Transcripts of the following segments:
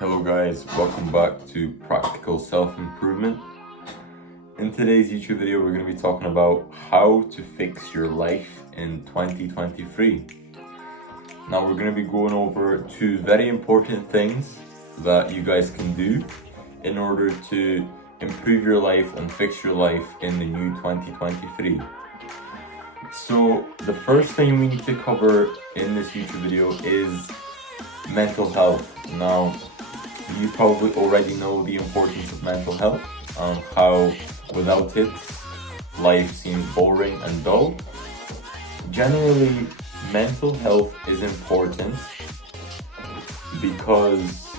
Hello guys, welcome back to Practical Self-Improvement. In today's YouTube video, we're going to be talking about how to fix your life in 2023. Now we're going to be going over two very important things that you guys can do in order to improve your life and fix your life in the new 2023. So the first thing we need to cover in this YouTube video is mental health. Now, you probably already know the importance of mental health and how without it, life seems boring and dull. Generally, mental health is important because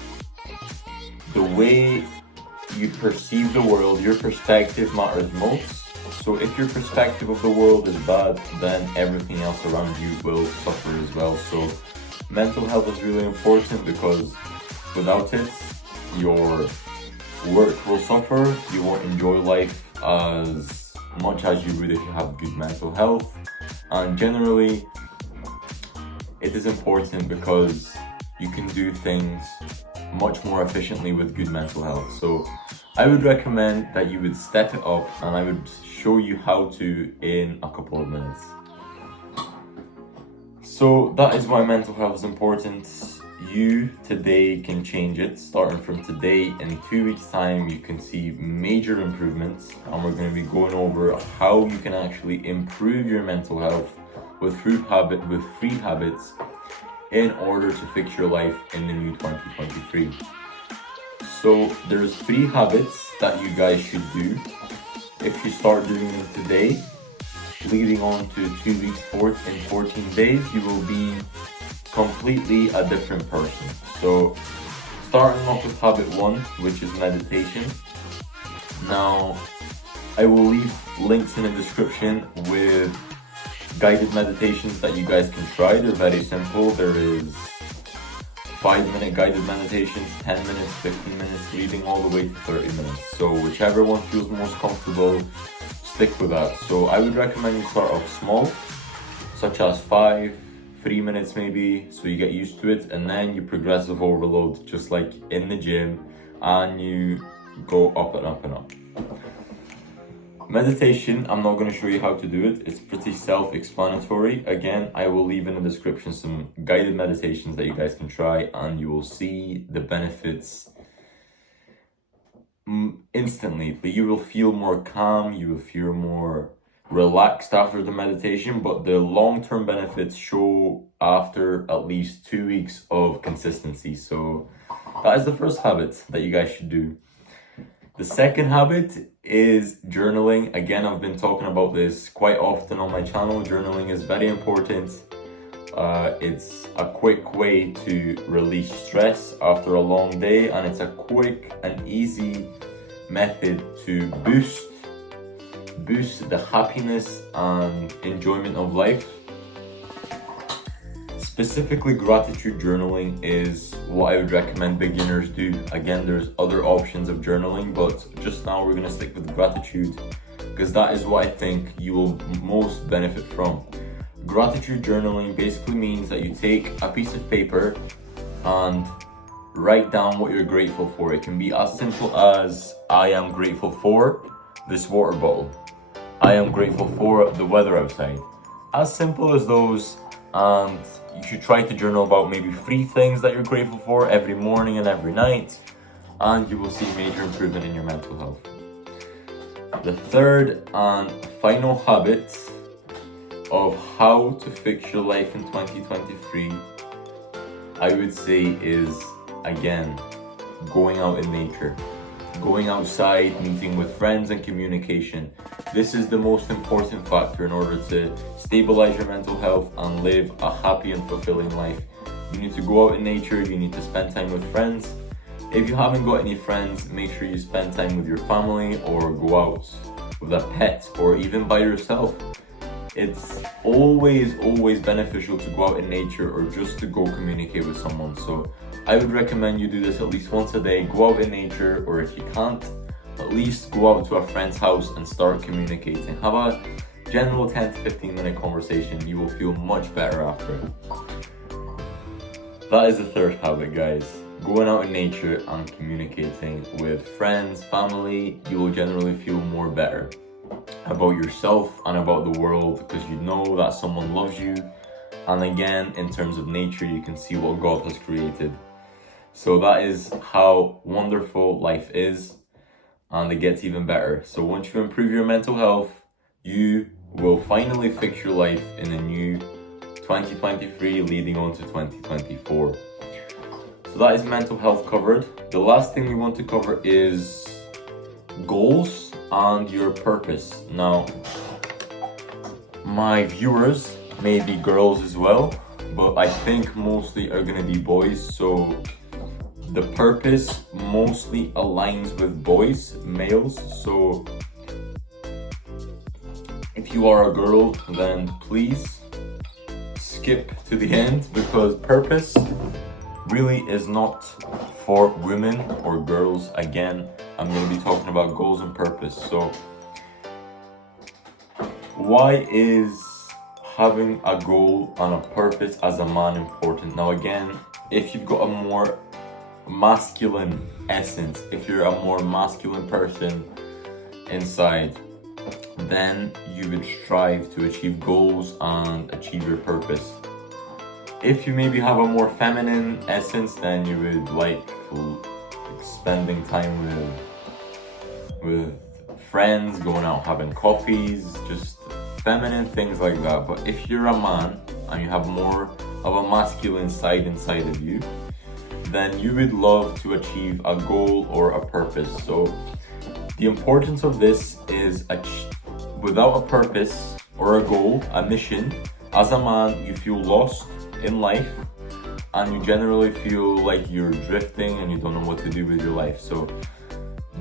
the way you perceive the world, your perspective matters most. So if your perspective of the world is bad, then everything else around you will suffer as well. So mental health is really important because without it, your work will suffer, you won't enjoy life as much as you would if you have good mental health. And generally, it is important because you can do things much more efficiently with good mental health. So I would recommend that you would step it up, and I would show you how to in a couple of minutes. So that is why mental health is important. You today can change it. Starting from today, in 2 weeks time, you can see major improvements, and we're going to be going over how you can actually improve your mental health with free habits in order to fix your life in the new 2023. So there's 3 habits that you guys should do. If you start doing them today, leading on to 2 weeks in 14 days, you will be completely a different person. So starting off with habit 1, which is meditation. Now, I will leave links in the description with guided meditations that you guys can try. They're very simple. There is 5-minute guided meditations, 10 minutes, 15 minutes, leading all the way to 30 minutes. So whichever one feels most comfortable, stick with that. So I would recommend you start off small, such as 3 minutes maybe, so you get used to it, and then you progressive overload, just like in the gym, and you go up and up and up. Meditation, I'm not going to show you how to do it. It's pretty self-explanatory. Again, I will leave in the description some guided meditations that you guys can try, and you will see the benefits instantly. But you will feel more calm, you will feel more relaxed after the meditation, but the long-term benefits show after at least 2 weeks of consistency. So that is the first habit that you guys should do. The second habit is journaling. Again, I've been talking about this quite often on my channel. Journaling is very important. It's a quick way to release stress after a long day, and it's a quick and easy method to boost the happiness and enjoyment of life. Specifically, gratitude journaling is what I would recommend beginners do. Again, there's other options of journaling, but just now we're going to stick with gratitude because that is what I think you will most benefit from. Gratitude journaling basically means that you take a piece of paper and write down what you're grateful for. It can be as simple as, I am grateful for this water bottle. I am grateful for the weather outside. As simple as those, and you should try to journal about maybe 3 things that you're grateful for every morning and every night, and you will see major improvement in your mental health. The third and final habit of how to fix your life in 2023, I would say, is, again, going out in nature. Going outside, meeting with friends, and communication. This is the most important factor in order to stabilize your mental health and live a happy and fulfilling life. You need to go out in nature, you need to spend time with friends. If you haven't got any friends, make sure you spend time with your family or go out with a pet or even by yourself. It's always beneficial to go out in nature or just to go communicate with someone. So I would recommend you do this at least once a day. Go out in nature, or if you can't, at least go out to a friend's house and start communicating. Have a general 10 to 15 minute conversation. You will feel much better after it. That is the third habit, guys. going out in nature and communicating with friends, family, you will generally feel more better about yourself and about the world, because you know that someone loves you. And again, in terms of nature, you can see what God has created. So that is how wonderful life is, and it gets even better. So once you improve your mental health, you will finally fix your life in a new 2023 leading on to 2024. So that is mental health covered. The last thing we want to cover is goals and your purpose. Now, my viewers may be girls as well, but I think mostly are going to be boys. So the purpose mostly aligns with boys, males. So if you are a girl, then please skip to the end, because purpose really is not for women or girls. Again, I'm going to be talking about goals and purpose. So why is having a goal and a purpose as a man important? Now again, if you've got a more masculine essence, if you're a more masculine person inside, then you would strive to achieve goals and achieve your purpose. If you maybe have a more feminine essence, then you would like spending time with friends, going out having coffees, just feminine things like that. But if you're a man and you have more of a masculine side inside of you, then you would love to achieve a goal or a purpose. So the importance of this is without a purpose or a goal, a mission, as a man, you feel lost in life and you generally feel like you're drifting and you don't know what to do with your life. So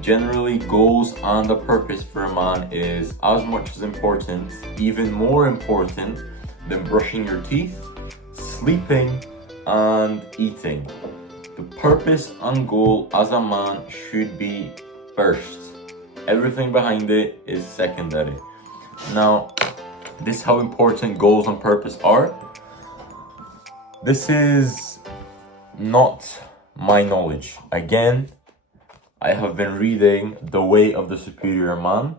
generally, goals and a purpose for a man is as much as important, even more important than brushing your teeth, sleeping and eating. The purpose and goal as a man should be first. Everything behind it is secondary. Now, this is how important goals and purpose are. This is not my knowledge. Again, I have been reading The Way of the Superior Man.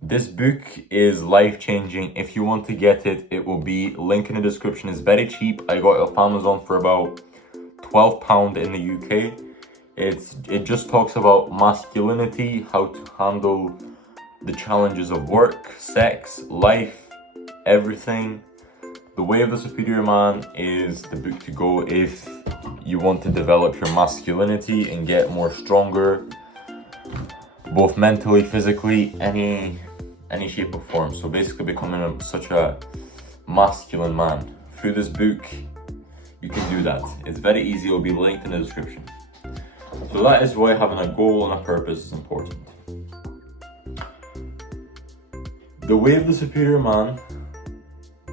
This book is life-changing. If you want to get it, it will be link in the description. It's very cheap. I got it off Amazon for about £12 in the UK. It just talks about masculinity, how to handle the challenges of work, sex, life, everything. The Way of the Superior Man is the book to go if you want to develop your masculinity and get more stronger, both mentally, physically, any shape or form. So basically becoming such a masculine man. Through this book, you can do that. It's very easy. It will be linked in the description. So that is why having a goal and a purpose is important. The Way of the Superior Man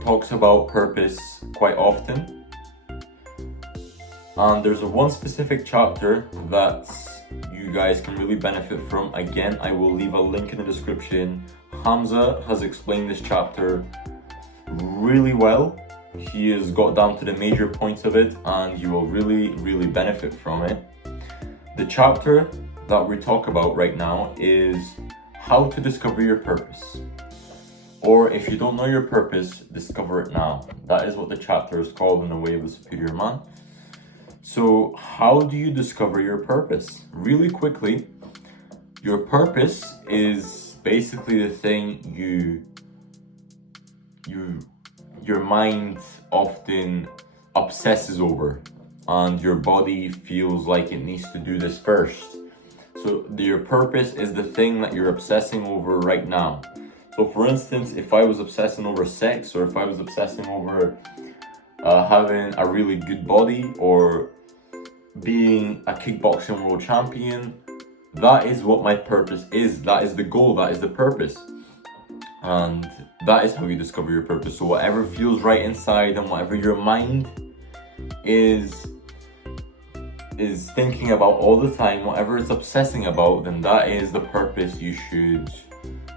talks about purpose quite often. And there's one specific chapter that you guys can really benefit from. Again, I will leave a link in the description. Hamza has explained this chapter really well. He has got down to the major points of it and you will really benefit from it. The chapter that we talk about right now is how to discover your purpose. Or if you don't know your purpose, discover it now. That is what the chapter is called in The Way of the Superior Man. So how do you discover your purpose? Really quickly, your purpose is basically the thing your mind often obsesses over and your body feels like it needs to do this first. So your purpose is the thing that you're obsessing over right now. So for instance, if I was obsessing over sex, or if I was obsessing over having a really good body, or being a kickboxing world champion, that is what my purpose is. That is the goal, that is the purpose. And that is how you discover your purpose. So whatever feels right inside and whatever your mind is thinking about all the time, whatever it's obsessing about, then that is the purpose you should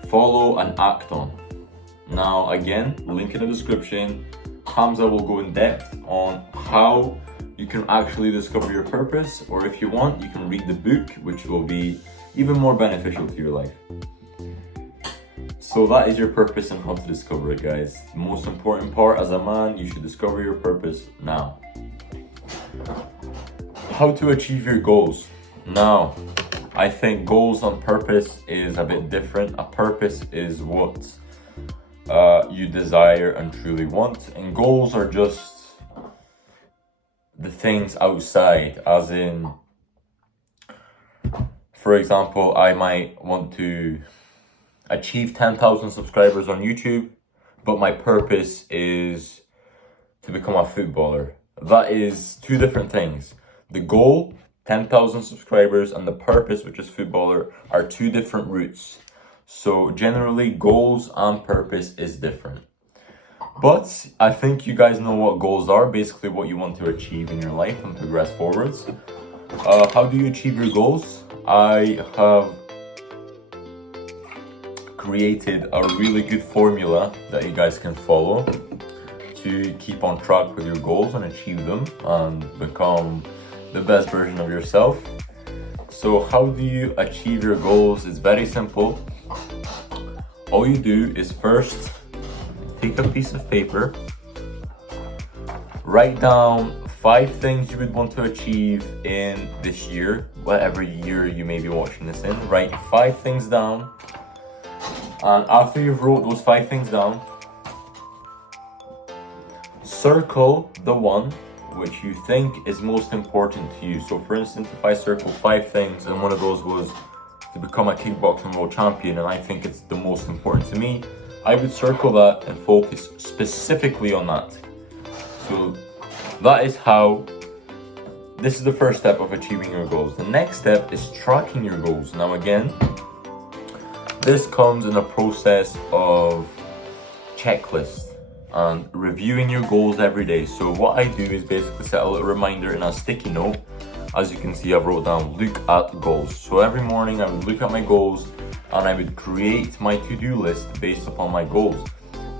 follow and act on. Now again, link in the description. Hamza will go in depth on how you can actually discover your purpose, or if you want, you can read the book, which will be even more beneficial to your life. So that is your purpose and how to discover it, guys. The most important part as a man, you should discover your purpose now. How to achieve your goals. Now, I think goals on purpose is a bit different. A purpose is what you desire and truly want, and goals are just the things outside, as in, for example, I might want to achieve 10,000 subscribers on YouTube, but my purpose is to become a footballer. That is two different things. The goal, 10,000 subscribers, and the purpose, which is footballer, are two different routes. So generally, goals and purpose is different. But I think you guys know what goals are, basically what you want to achieve in your life and progress forwards. How do you achieve your goals? I have created a really good formula that you guys can follow to keep on track with your goals and achieve them and become the best version of yourself. So how do you achieve your goals? It's very simple. All you do is first take a piece of paper, write down 5 things you would want to achieve in this year, whatever year you may be watching this in. Write 5 things down, and after you've wrote those 5 things down, circle the one which you think is most important to you. So for instance, if I circle 5 things and one of those was to become a kickboxing world champion, and I think it's the most important to me, I would circle that and focus specifically on that. So that is how, this is the first step of achieving your goals. The next step is tracking your goals. Now again, this comes in a process of checklist and reviewing your goals every day. So what I do is basically set a little reminder in a sticky note. As you can see, I wrote down look at goals. So every morning I would look at my goals and I would create my to-do list based upon my goals.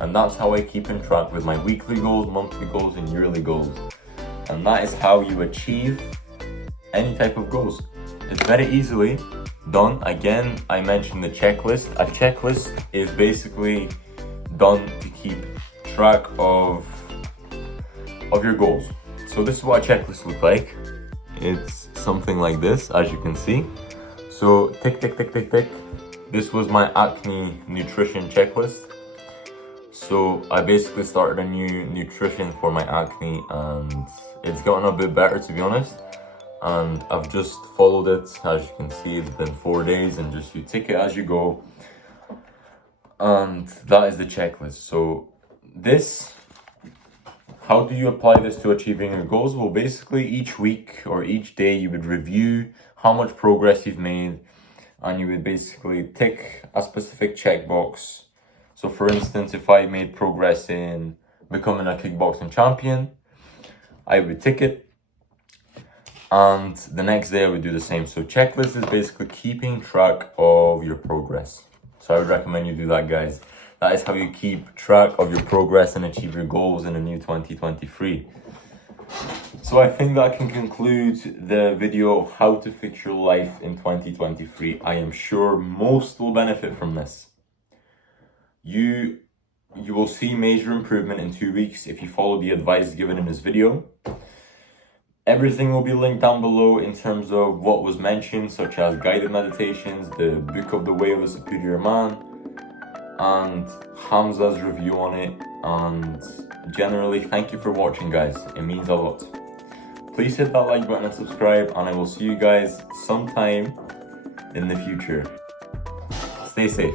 And that's how I keep in track with my weekly goals, monthly goals, and yearly goals. And that is how you achieve any type of goals. It's very easily done. Again, I mentioned the checklist. A checklist is basically done to keep track of your goals. So this is what a checklist looks like. It's something like this, as you can see. So tick, tick, tick, tick, tick. This was my acne nutrition checklist. So I basically started a new nutrition for my acne, and it's gotten a bit better, to be honest. And I've just followed it. As you can see, it's been 4 days, and just you tick it as you go. And that is the checklist. So this, how do you apply this to achieving your goals? Well, basically each week or each day you would review how much progress you've made, and you would basically tick a specific checkbox. So for instance, if I made progress in becoming a kickboxing champion, I would tick it, and the next day I would do the same. So checklist is basically keeping track of your progress. So I would recommend you do that, guys. That is how you keep track of your progress and achieve your goals in the new 2023. So I think that can conclude the video of how to fix your life in 2023. I am sure most will benefit from this. You will see major improvement in 2 weeks if you follow the advice given in this video. Everything will be linked down below in terms of what was mentioned, such as guided meditations, the book of the Way of a Superior Man, and Hamza's review on it. And generally, thank you for watching, guys. It means a lot. Please hit that like button and subscribe, and I will see you guys sometime in the future. Stay safe.